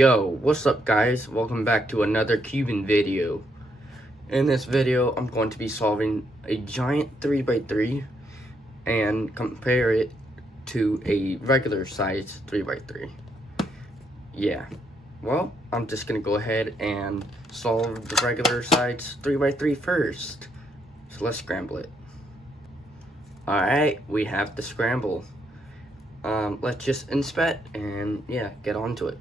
Yo, what's up guys? Welcome back to another Cuban video. In this video, I'm going to be solving a giant 3x3 and compare it to a regular size 3x3. Yeah, well, I'm just gonna go ahead and solve the regular size 3x3 first. So let's scramble it. Alright, we have the scramble. Let's just inspect and yeah, get on to it.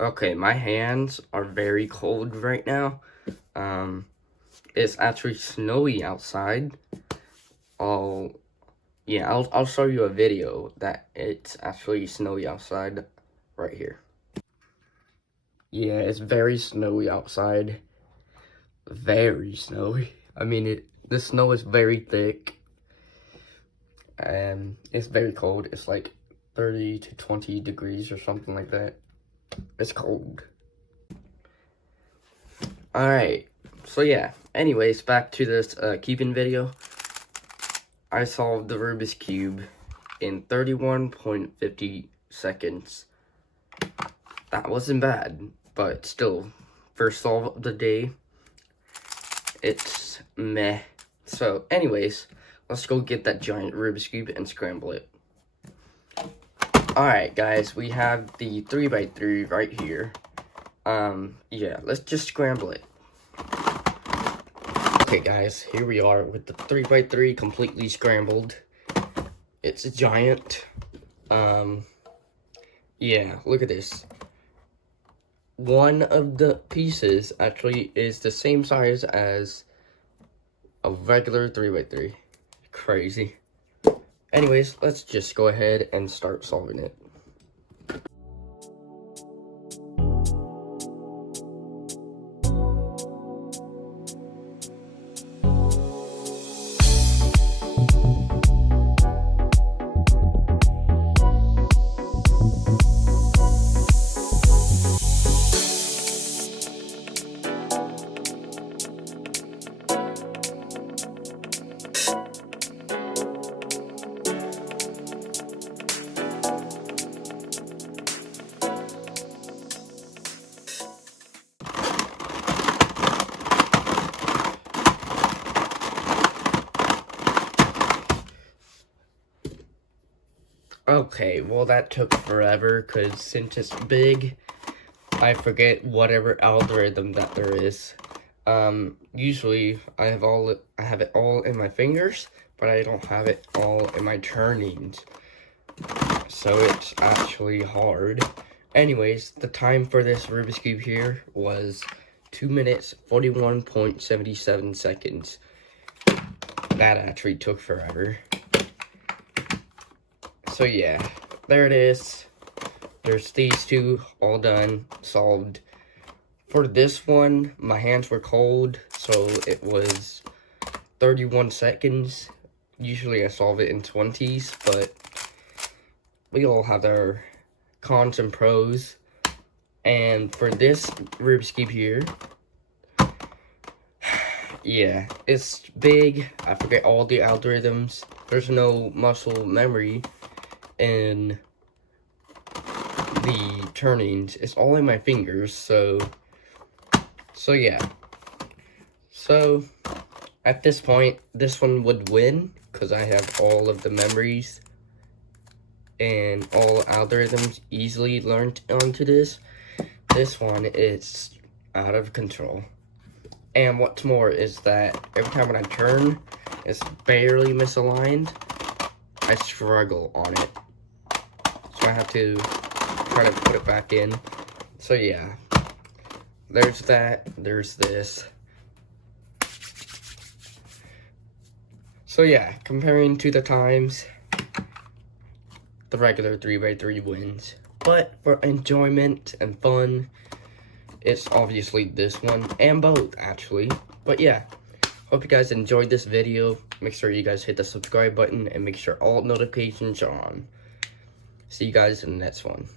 Okay, my hands are very cold right now. It's actually snowy outside. I'll show you a video that it's actually snowy outside right here. Yeah, it's very snowy outside. Very snowy. I mean, the snow is very thick. And it's very cold. It's like 30 to 20 degrees or something like that. It's cold. Alright, so yeah, anyways, back to this cubing video. I solved the Rubik's Cube in 31.50 seconds. That wasn't bad, but still, first solve of the day, it's meh. So anyways, let's go get that giant Rubik's Cube and scramble it. Alright guys, we have the 3x3 right here. Yeah, let's just scramble it. Okay guys, here we are with the 3x3 completely scrambled. It's a giant. Yeah, look at this. One of the pieces actually is the same size as a regular 3x3. Crazy. Anyways, let's just go ahead and start solving it. Okay, well that took forever because since it's big, I forget whatever algorithm that there is. Usually I have it all in my fingers, but I don't have it all in my turnings. So it's actually hard. Anyways, the time for this Rubik's Cube here was 2 minutes, 41.77 seconds. That actually took forever. So yeah, there it is. There's these two all done, solved. For this one, my hands were cold, so it was 31 seconds. Usually I solve it in 20s, but we all have our cons and pros. And for this Rubik's Cube here, yeah, it's big. I forget all the algorithms. There's no muscle memory in the turnings. It's all in my fingers, so yeah. So at this point, this one would win because I have all of the memories and all algorithms easily learned onto this. This one is out of control. And what's more is that every time when I turn, it's barely misaligned. I struggle on it. So I have to try to put it back in. So yeah, there's that, there's this. So yeah, comparing to the times, the regular 3x3 wins. But for enjoyment and fun, it's obviously this one, and both actually. But yeah, Hope you guys enjoyed this video. Make sure you guys hit the subscribe button and make sure all notifications are on. See you guys in the next one.